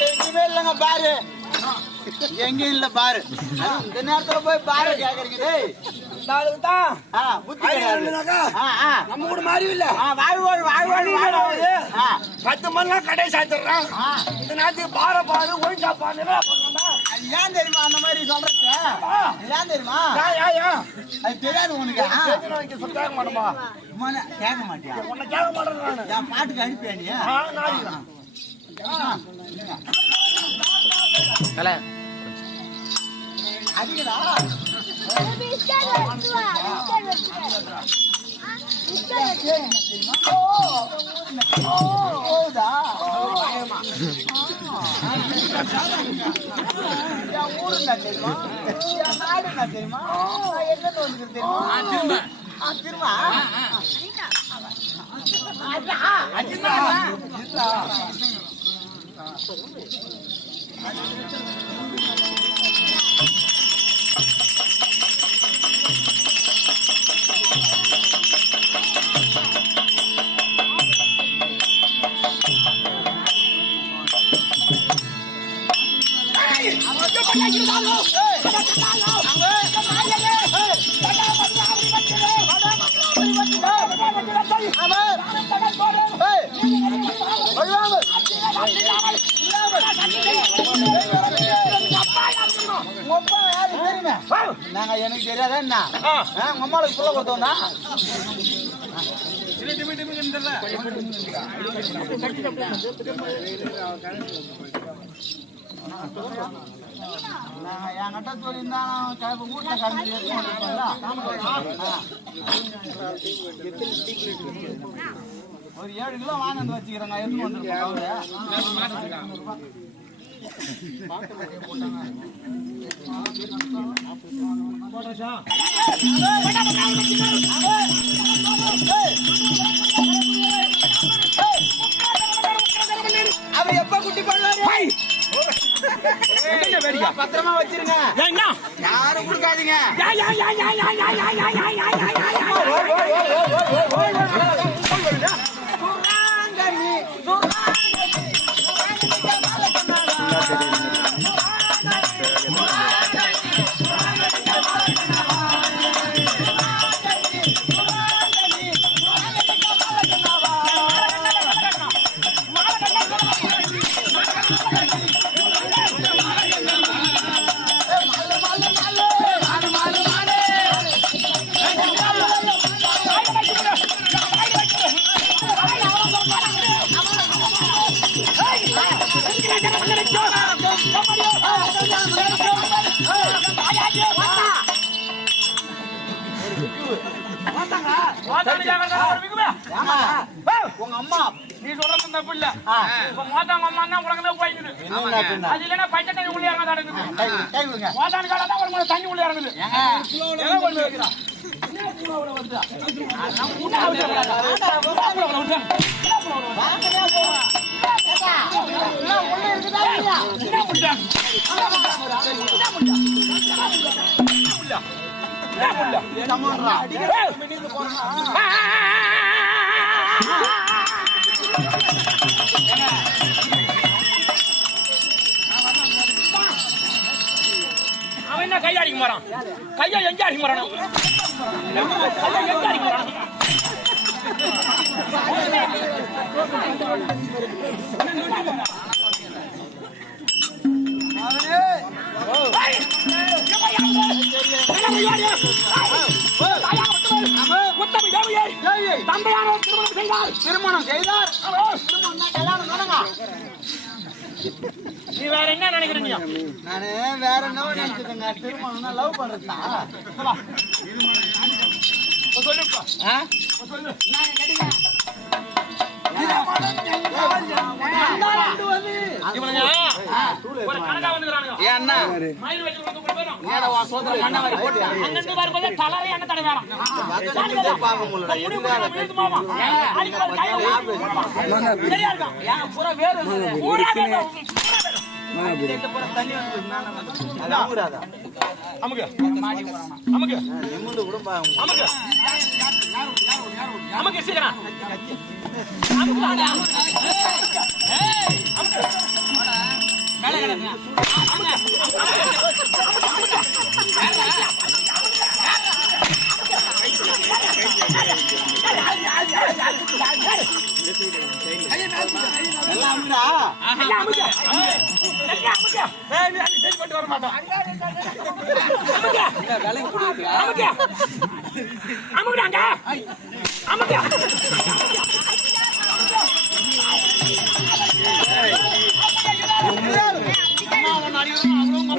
எங்கேயுமே இல்லைங்க பாரு எங்கேயும் இல்ல பாரு அதுவும் இந்த நேரத்துல போய் பாரு கேக்குறீங்க டேய். ஆ, புத்தி கிடையாது. ஆ, ஆ. நம்ம கூட மாறி இல்ல ஆ, வாழ்வோடு, வாழ்வோடு, வாழ்வோடு. ஆ, பத்து மணிலாம் கடை சாத்திடுறான் ஆ. இந்த நேரத்துக்கு பாரு பாரு ஒயின் சாப்பாடு அது ஏன் தெரியுமா அந்த மாதிரி சொல்றது ஏன் தெரியுமா? அது தெரியாது உனக்கு. கேட்க மாட்டோமா கேட்க மாட்டியா? உன்னை கேட்க மாட்டேன் நானு. என் பாட்டுக்கு அனுப்பியா நீ. ஆ, தெரியுமா என்ன தெரியுமா தெரியுமா திரும்ப நாங்க எனக்கு தெரியாதா என்ன ஆ, உங்க அம்மாளுக்கு புள்ள கொடுத்தோம்னா நான் என்கிட்ட சொல்லியிருந்தா நான் கிளம்பி வீட்டுல கிளம்பி எடுத்துன்னு வந்திருப்பேன்ல. ஒரு ஏழு கிலோ வாங்க வந்து வச்சுக்கிறேங்க எடுத்து வந்துருக்கேன் அவர் எப்ப குட்டி பண்ணுவாரு பத்திரமா வச்சிருங்க யாரும் கொடுக்காதீங்க சுராங்கனி, சுராங்கனி, அம்மா நீ சொல்றது தப்பு இல்ல. இப்ப அம்மா தான் உலகமே போயிடுது என்ன? அது இல்லைன்னா பச்சை தண்ணி உள்ளே இறங்க கொடுங்க மோத்தான காலம் தான் ஒரு தண்ணி உள்ளே இறங்குது வைக்கிறா? வாங்கவே அவன் என்ன கையை அடிக்க போறான் கையை எங்க அடிக்க போறான் கையை எங்க அடிக்க தந்தையான திருமணம் செய்தார் திருமணம் செய்தார் கல்யாணம் நீ வேற என்ன நினைக்கிறீங்க? நானு வேற என்னவோ நினைச்சிட்டேங்க. திருமணம்னா லவ் பண்றதா சொல்லுப்பா சொல்லு அமுக்கு. அமுக்கு. அமுக்கு அமுக்கு அமுக்குடா. ஏய்,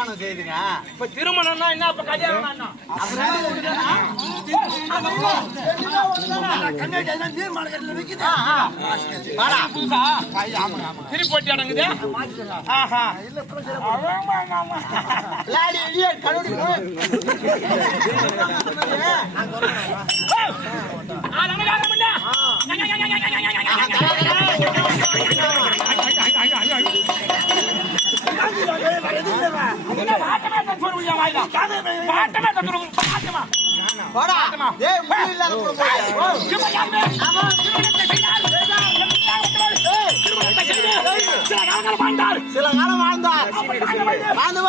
கல்யாணம் செய்துங்க. இப்ப திருமணம்னா என்ன? இப்ப கல்யாணம்னா என்ன? கண்ணாடி எல்லாம் நீர் மார்க்கெட்ல விக்குது வாடா, புதுசா திருப்பி போட்டி அடங்குது ஆஹா சில காலம் வாழ்ந்தார். வாழ்ந்து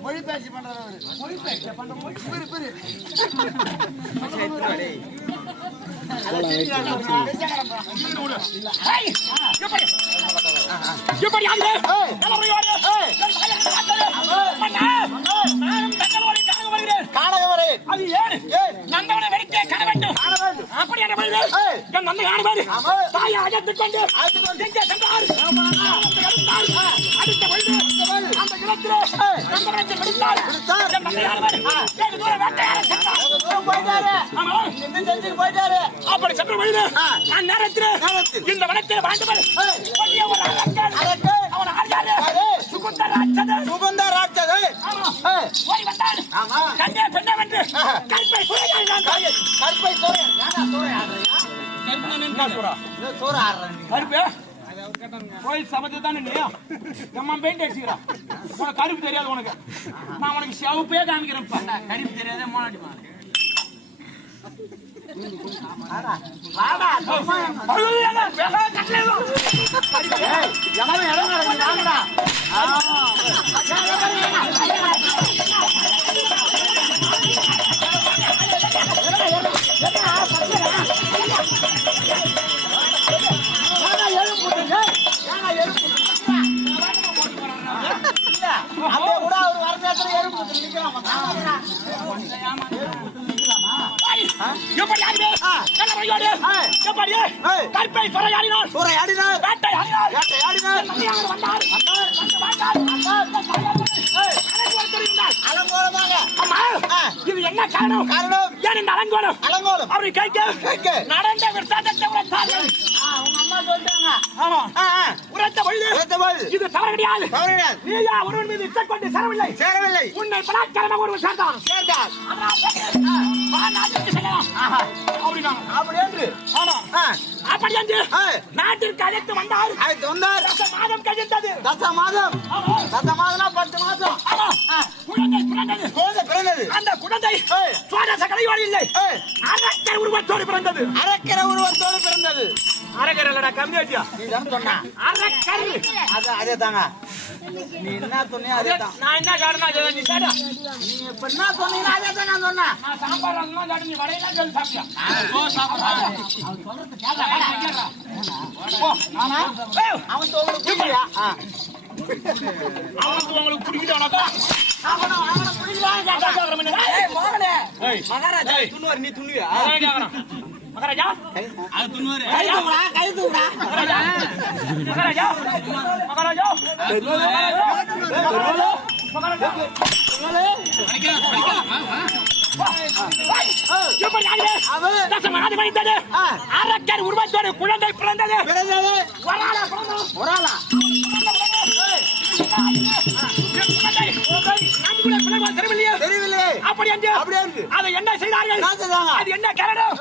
போய் மொழி பேச்சு பண்றவர் பண்ற மொழி பெரு பெரு பண்ணுது ஏய். என் நந்தை ஆடுவாரு ஆமா. தாயை அழைத்துக் கொண்டு. எங்கே சென்றார் அந்த. அடுத்த பொழுது அந்த இடத்திலே நந்தவனத்தை பிடித்தார் பிடித்தார். என் நந்தை ஆடுவார் வெகு தூரம் வேட்டையாட சென்றார் ரொம்ப தூரம் போயிட்டாரு அப்படி சென்ற பொழுது. நான் நேரத்தில். இந்த வனத்தில் வாழ்ந்தவர் ஒரு அரக்கன். அவன் யாரு? சுகுந்த ராட்சதன். சுகந்த ராட்சதை ஆமா. ஏய், ஓடி வந்தான் கண்ணே பெண்ணே வந்து ஆஹா. கற்பை. கை- கற்பை சோறு கோயில் சமைச்சு தானே நீ நம்ம பெயிண்ட் அடிச்சுக்கிறான் உனக்கு கருப்பு தெரியாது உனக்கு. நான் உனக்கு சிவப்பே காமிக்கிறேன்ப்பா கருப்பு தெரியாதே ஏய், எவனும் இடம் வாங்கடா. எப்படி ஆடுது ஆ. நல்ல வழியோடு ஏய். எப்படி? ஏய். கற்பை சுரையாடினான் சூறை ஆடினார். வேட்டை ஆடினார். வேட்டை ஆடினார். நம்பியாக வந்தார். வந்து தெரிவித்தார். அலங்கோலமாக. அம்மா. இது என்ன காரணம்? காரணம்? ஏன் இந்த அலங்கோலம்? அலங்கோலம். கேட்க கேட்க. நடந்த உரைத்தார்கள் ஆமா. உரைத்த உரைத்த பொழுது. இது தவறு கிடையாது. தவறு கிடையாது. நீயா ஒருவன் மீது இச்சை கொண்டு சேரவில்லை. சேரவில்லை. உன்னை பலாத்காரமாக ஒருவன் சேர்ந்தான். அப்படின்னாங்க. அப்படி என்று. ஆமா. அப்படி என்று ஆ. நாட்டிற்கு அழைத்து வந்தார். அழைத்து வந்தார். தச மாதம் கழிந்தது. தச மாதம். தச மாதம்னா பத்து மாதம். குழந்தை பிறந்தது. குழந்தை பிறந்தது. அந்த குழந்தை. சுவாரச கலைவாடி இல்லை அரக்கர் உருவத்தோடு பிறந்தது. அரக்கிற உருவத்தோடு பிறந்தது. அரக்கர் இல்லடா கம்மி வச்சியா நீ தான் சொன்ன. அரக்கர் அது அதே தாங்க நீ என்ன சொன்னியோ அதே தான் நான் என்ன காரணம் அதை நீ கேட்டா. நீ இப்ப என்ன சொன்னீங்களோ அதே தான் நான் சொன்னேன். நான் சாம்பார் ரசமா சாப்பிட்டு நீ வடையெல்லாம் சொல்லி சாப்பிட்டியா? ஓ சாப்பிடுறா ஓ ஆனா ஏய், அவன் தோல் பிடிக்கலையா ஆ. அவனுக்கு உங்களுக்கு பிடிக்குதானக்கா அவனை அவனை பிடிக்கலையான்னு கேட்டான். ஏய் மகனே. ஏய். மகாராஜா. துண்ணுவார் நீ துண்ணுவியா. மகாராஜா அது துண்ணுவாரு கை தூக்குடா கை தூக்குடா மகாராஜா மகாராஜா. அரக்கர் உருவத்தோடு குழந்தை பிறந்தது பிறந்தது ஒரு ஆளா. ஒரு ஆளா தெரியவில்லையே அப்படி என்று. அதை என்ன செய்தார்கள்? அது என்ன காரணம்